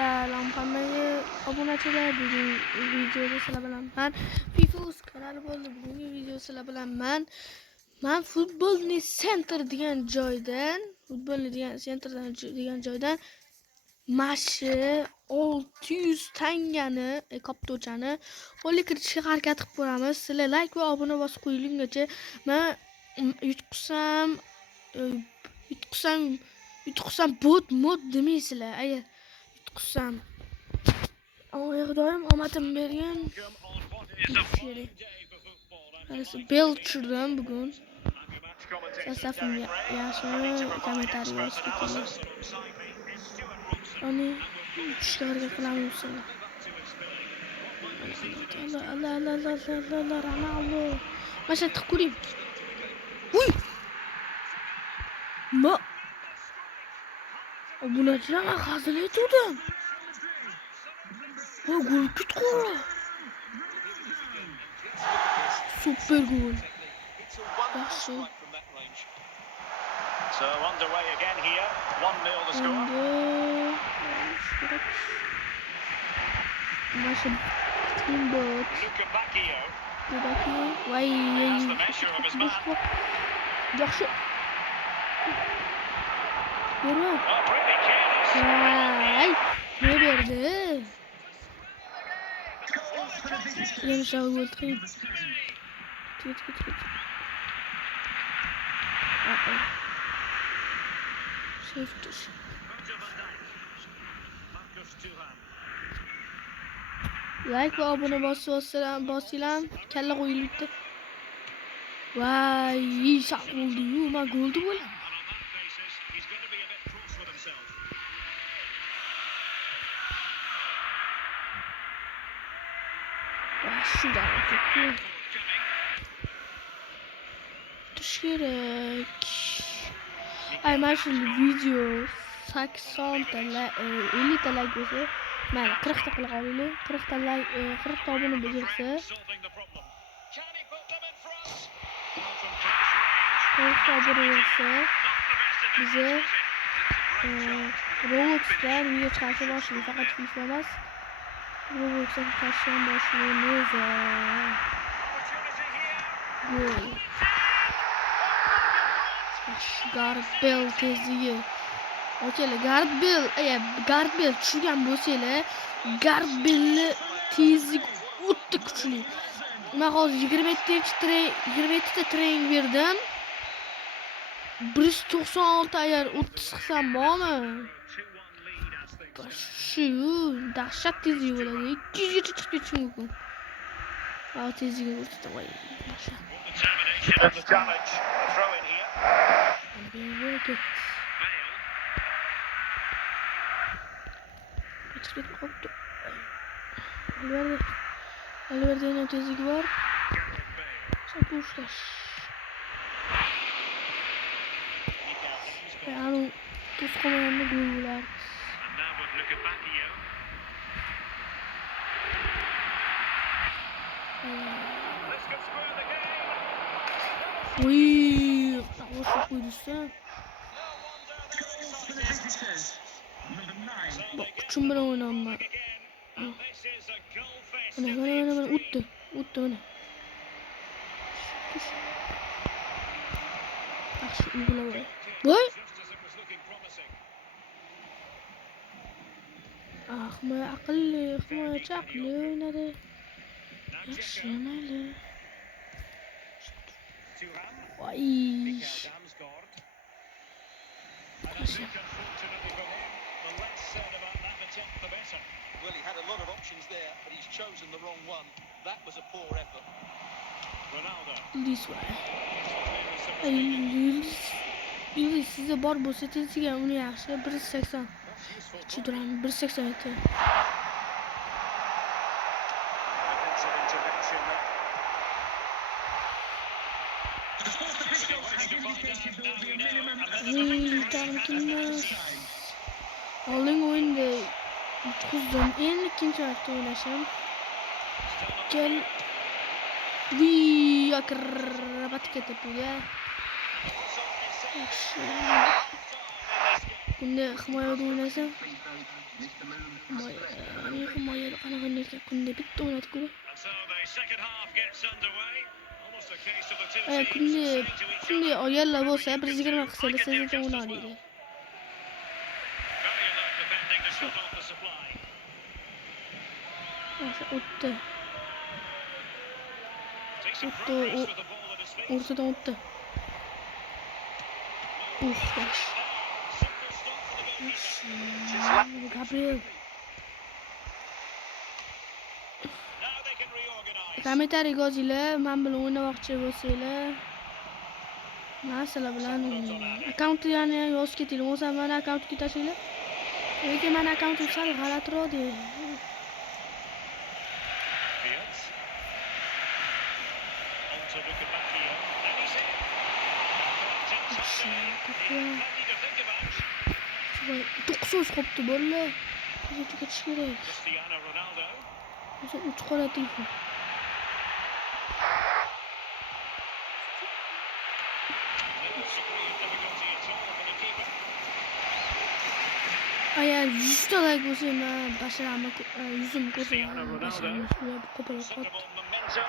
Salom hammaga obunachilar. Bugungi videoda sizlar bilan men FIFA kanali bo'ldi. Bugungi video sizlar bilan men futbolni center degan joydan, mashi 600 tangani kaptochani qo'lga kiritishga harakat qilib ko'ramiz. Sizlar like va obuna bosib qo'yinglarcha men yutqizsam bot mod demaysizlar. Agar yutqizsam doim omadim bergan. Belchirdan bugun safimga yaxshi kommentariy yozib ketinglar. Ani tushlarga qilamiz sizlar. Allah Ronaldo. Masha tikurim. Uy! Ma obunachilar hazil etuvdim. O gol tutqu. Super gol. Yaxshi. So underway again here. 1-0 the score. Masha Timbot. Luka Bacchio. Vay. That's the measure of his man. Yaxshi. Buyurun. Oh, pretty careless. Ay, ne verdi? Yemşağı gol tıkayım. Tık. Şeftir. Like ve abone basılan kelle koyulu bitti. Vay, iyi şak oldu. Ma goldu böyle. Şuradan bakayım. Tuş gerek. Ay ben şimdi video 80 TL 50 TL görse ben 40 TL kalıyor. 40 TL 40 abone becerse 40 abone olursa bize Roblox'ta video çıkarsa başlıyor. Fakat FIFA olmaz. Roblox'a karşıyan başlıyoruz. Gol. Gareth Bale tezliği. Okey, Gareth Bale tushgan bo'lsa-la, Gareth Bale tezlik o'ta kuchli. Men hozir 27 ta trening berdim. 196 agar 30 qilsam bormi? Shu dahshat tezlik bo'ladi. 200 gacha chiqib ketishi mumkin. Ha, tezligi o'ta voy. Albert'in tezligi var. Sapuşlar. Yani tuz komayanlı gülüler. Uy, hoş koyduysa. Bak küçüm bana oynanma. Bana uttu bana. Yaxshi uygula voy. Voy. Aqlli o'ynadi. Yaxshi mayli. Voy. Well, he had a lot of options there, but he's chosen the wrong one. That was a poor effort. Ronaldo. This way. Yıldız size bar bu setesiga uni yaxshi 1.80. Ichi duran 1.80 ekan. Oldingi o'yinda yutqizdim. Endi ikkinchi marta o'ynashim. Gel. Akrobatika tepuga. Bunda himoyada o'ynasam himoyada qanaqa erkak kunda bitta o'ynatib ko'ray. And so the second half gets underway. Almost a case of the two Kunde teams saying to each kunde other, oyalla bo'lsa, "Whatever you 120 can do, qilsa, I can do sizga just as o'ynaydi. well." Very alert defending to shut off the supply. O'sha o'tdi. Takes some O'tdi, progress with the ball at his feet. o'rtadan o'tdi. Yosh. Simple stop for the goalkeeper. Gabriel. Now they can reorganize. Kommentariy yozinglar, men bilan o'ynamoqchi bo'lsanglar. Men sizlar bilan akkaunt yani yozib ketinglar. O'zim meni akkauntga tashinglar. Lekin meni akkauntim sal g'alatiroq deydi. Fields. On to Lukebakio. And he's in. Plenty to think about. 900 qopti bolalar. Hozircha ketish kerak. Cristiano Ronaldo. Hozir uch qoladi telefon. No degree of difficulty at all for the keeper. Agar 100 ta like bo'lsa, men basharamni yuzimni Cristiano ko'rsam, Ronaldo. basharamni qo'polib Set qoldi. of all momentum.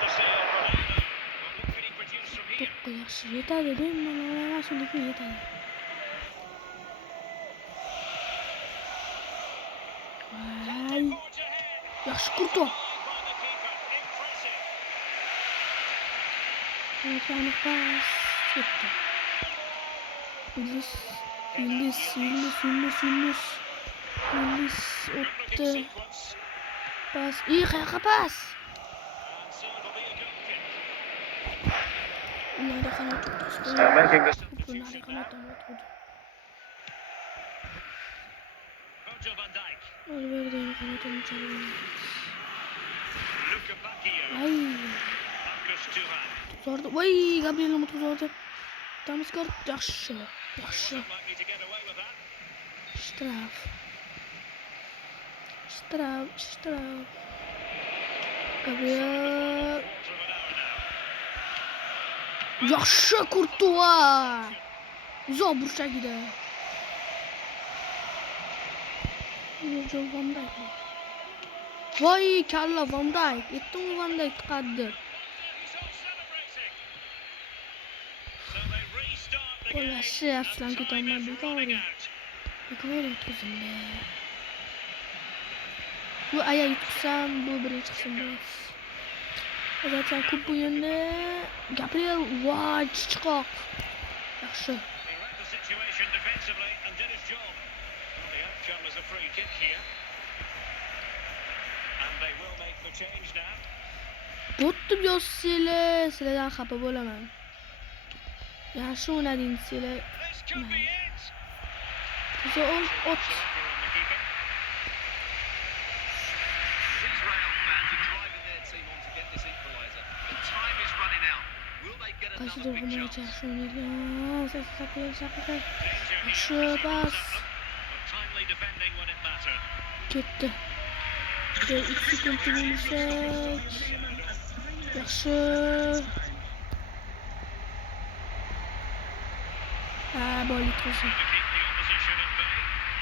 Cristiano Ronaldo. Well, look can he produce from here. To'qqa yaxshi yetadi, men mas'ullikka yetadi. Voy, Forge ahead. yaxshi kurto. By the keeper. Impressive. Qani pas ketdi. Yunus Good looking o'tdi. sequence. Pas, qayerga pas? And so it'll be a goal kick. Bunday qanot tutdi. Making this Bunday qanotdan o'tdi. Virgil van Dijk. Valverde qanotdan chaldi. Lukebakio. Ay, Marcus Thuram. zordi. Voy, Gabriel mutqazordi. Tamiskor yaxshi. Yaxshi. Wasn't likely to get away with that. Shtraf. Gabriel. Quarter of an hour now. Yaxshi Kurtuva. Uzoq burchagida. Virgil van Dijk. Voy, kalla Van Dijk. Yetdimi Van Dijk qaddi. He's all celebrating. So they restart the Bola game. shi aslan And time ketolmadi. is running out. Bekor o'tkazildi. Bu aya yutsam, bu birinchi qism bo'ladi. Hozircha ko'p o'yinda Gabriel voy chiqoq. Yaxshi. He read the situation defensively and did his job. Well, the outcome is a free kick here. And they will make the change now. Bo'tib yozsanglar, sizlardan xafa bo'laman. Yaxshi o'ynadingiz sizlar. This could be it. Biza ot. Striker on the keeper. These Real fans are driving their team on to get this equaliser. The time is running out. Will they get Qaysi another big to'g'ri chance? yaxshi o'ynagan. Danger here Yaxshi for pas. but timely defending when it mattered. Ketdi. 2 sekund bo'lsak. Yaxshi. Boylik qilsin. To keep the opposition at bay.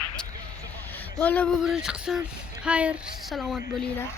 And there goes the ball. Bola bu birinchi qism. Xayr, salomat bo'linglar.